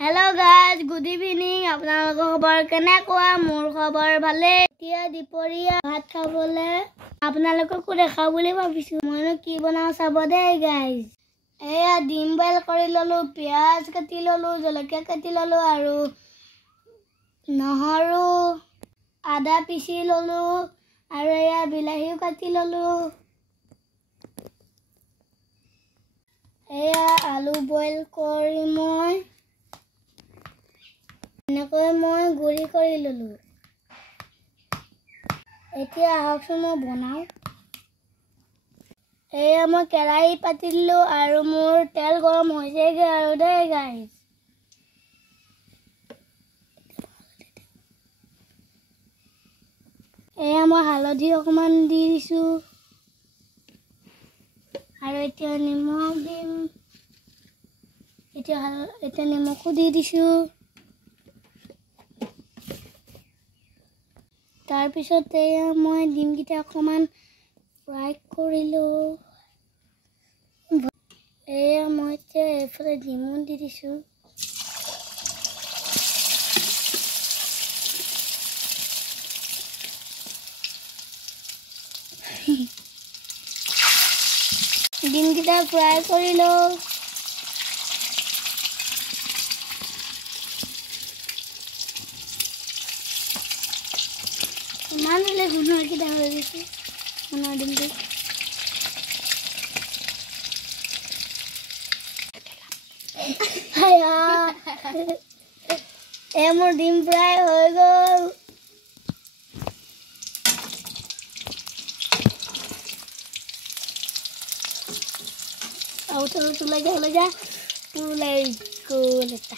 Hello guys, good evening. আপোনালোকৰ খবৰ কেনেকুৱা? মোৰ খবৰ ভালে। এতিয়া দুপৰীয়া ভাত খাবলে আপোনালোককো দেখাও বুলি ভাবিছো। মইনো কি বনাও চাব দেই guys। এয়া ডিম বইল কৰি ললো, পিয়াজ কাটি ললো, জলকীয়া কাটি ললো আৰু নহৰু আদা পিচি ললো আৰু এয়া বিলাহীও কাটি ললো। এয়া আলু বইল কৰি মই গুড়ি কৰি ললো। এতিয়া আহকচোন মই বনাও। এয়া মই কেৰাহী পাতি দিলো আৰু মোৰ তেল গৰম হৈছেগে আৰু দেই গাইজ। এয়া মই হালধি অকমান দি দিছো আৰু এতিয়া নিমখ দিম। এতিয়া নিমখো দি দিছো। তাৰপিছত এয়া মই ডিমকেইটা অকমান ফ্ৰাই কৰিলো। এয়া মই এতিয়া এইফালে ডিমো দি দিছো। ডিমকেইটা ফ্ৰাই কৰিলো। ইমান হলে গুণৰ কেইটা হৈ গৈছে। গুণৰ ডিমটো মোৰ ডিম ফ্ৰাই হৈ গ'ল। ওলাই যা ওলাই গ'ল এটা।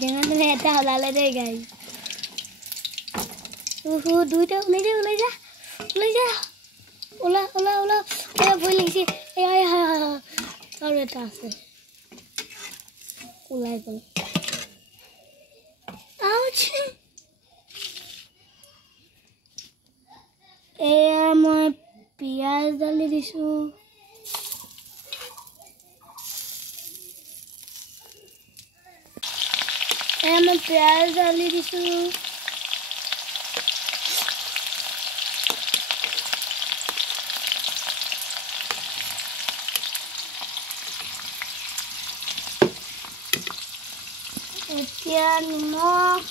যেনে এটা ওলালে দেই গাই। দুইটা ওলাই যা ওলা ভয় লাগিছে। আৰু এটা আছে ওলাই গ'ল। এয়া মই পিয়াজ ঢালি দিছো। এতিয়া নিমখ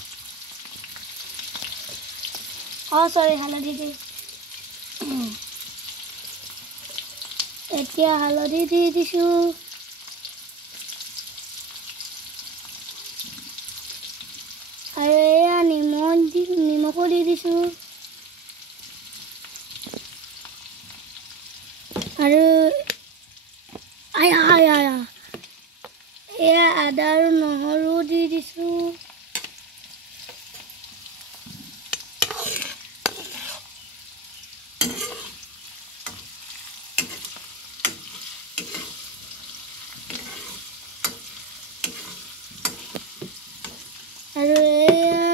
হালধি দি এতিয়া হালধি দি দিছো। আৰু এয়া নিমখো দি দিছো। আৰু এয়া আদা আৰু নহৰু দি দিছো। আৰু এয়া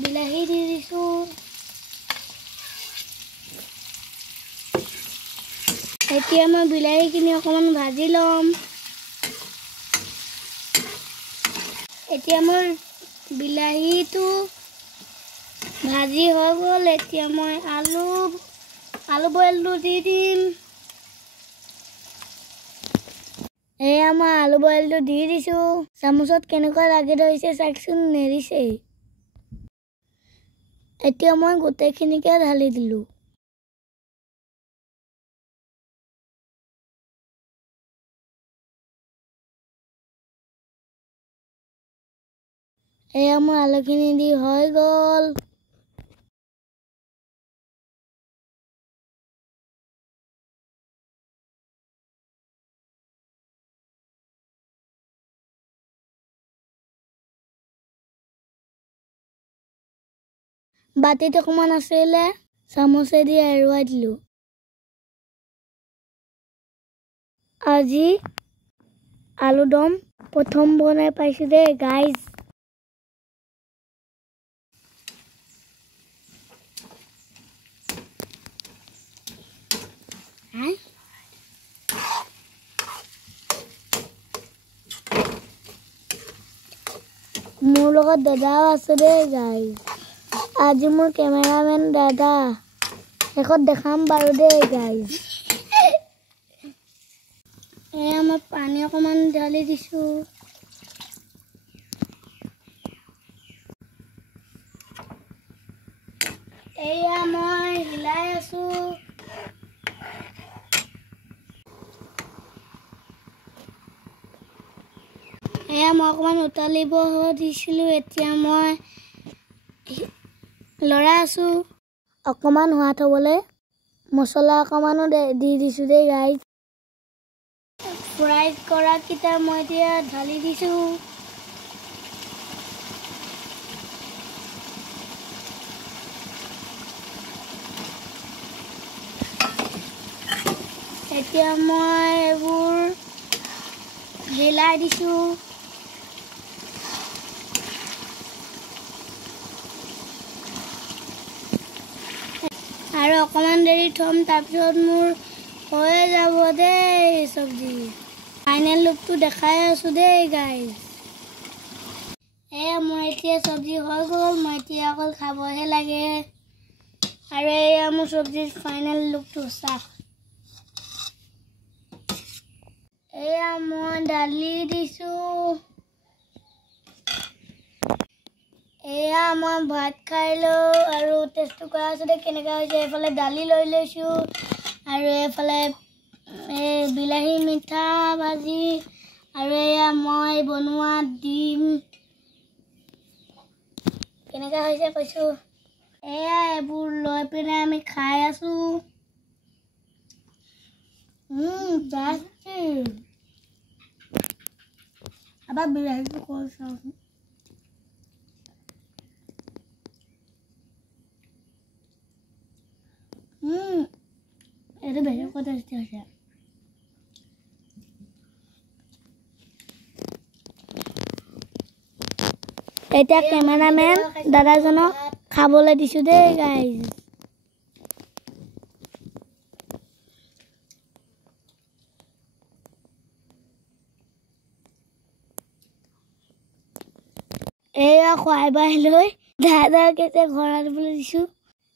বিলাহী দি দিছো। এতিয়া মই বিলাহীখিনি অকমান ভাজি ল'ম। এতিয়া মোৰ বিলাহীটো ভাজি হৈ গ'ল। এতিয়া মই আলু বইলটো দি দিম। এয়া মই আলু বইলটো দি দিছো। চামুচত কেনেকুৱা লাগি ধৰিছে চাওকচোন, নেৰিছে। এতিয়া মই গোটেইখিনিকে ঢালি দিলো। এয়া মোৰ আলুখিনি দি হৈ গ'ল। বাতিত অকমান আছিলে, চামুচেদি এৰুৱাই দিলো। আজি আলুদম প্ৰথম বনাই পাইছো দেই গাইজ। মোৰ লগত দাদাও আছে দেই গাইজ আজি মোৰ কেমেৰামেন দাদা শেষত দেখাম বাৰু দেই গাইজ এয়া মই পানী অকণমান ঢালি দিছোঁ এয়া মই হিলাই আছোঁ এয়া মই অকণমান উতলিব দিছিলোঁ এতিয়া মই লৰাই আছোঁ অকণমান হোৱা থ'বলৈ মছলা অকণমানো দি দিছোঁ দেই গাইজ ফ্ৰাই কৰাকেইটা মই এতিয়া ঢালি দিছোঁ এতিয়া মই এইবোৰ হিলাই দিছোঁ আৰু অকণমান দেৰি থ'ম তাৰপিছত মোৰ হৈ যাব দেই চব্জি ফাইনেল লুকটো দেখাই আছোঁ দেই গাইজ এয়া মোৰ এতিয়া চব্জি হৈ গ'ল মই এতিয়া অকল খাবহে লাগে আৰু এয়া মোৰ চব্জিৰ ফাইনেল লুকটো চাওক এয়া মই দালি দিছোঁ এয়া মই ভাত খাই লওঁ আৰু টেষ্টটো কৰা আছে দেই কেনেকুৱা হৈছে এইফালে দালি লৈ লৈছোঁ আৰু এইফালে বিলাহী মিঠা ভাজি আৰু এয়া মই বনোৱা ডিম কেনেকুৱা হৈছে কৈছোঁ এয়া এইবোৰ লৈ পিনে আমি খাই আছোঁ আবাৰ বিলাহীটো কৰি চাওঁচোন এইটো বেলেগ কথা হৈছে এতিয়া কেমেৰামেন দাদাজনক খাবলৈ দিছোঁ দেই গাইজ এয়া খুৱাই বাই লৈ দাদাক এতিয়া ঘৰত বুলি দিছোঁ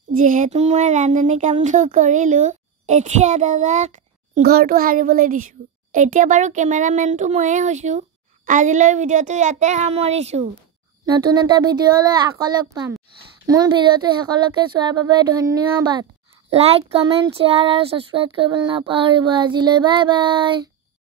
যিহেতু মই ৰান্ধনি কামটো কৰিলোঁ এতিয়া দাদাক ঘৰটো সাৰিবলৈ দিছোঁ এতিয়া বাৰু কেমেৰামেনটো ময়ে হৈছোঁ আজিলৈ ভিডিঅ'টো ইয়াতে সামৰিছোঁ নতুন এটা ভিডিঅ'লৈ আকৌ লগ পাম মোৰ ভিডিঅ'টো শেষলৈকে চোৱাৰ বাবে ধন্যবাদ লাইক কমেণ্ট শ্বেয়াৰ আৰু ছাবস্ক্ৰাইব কৰিবলৈ নাপাহৰিব আজিলৈ বাই বাই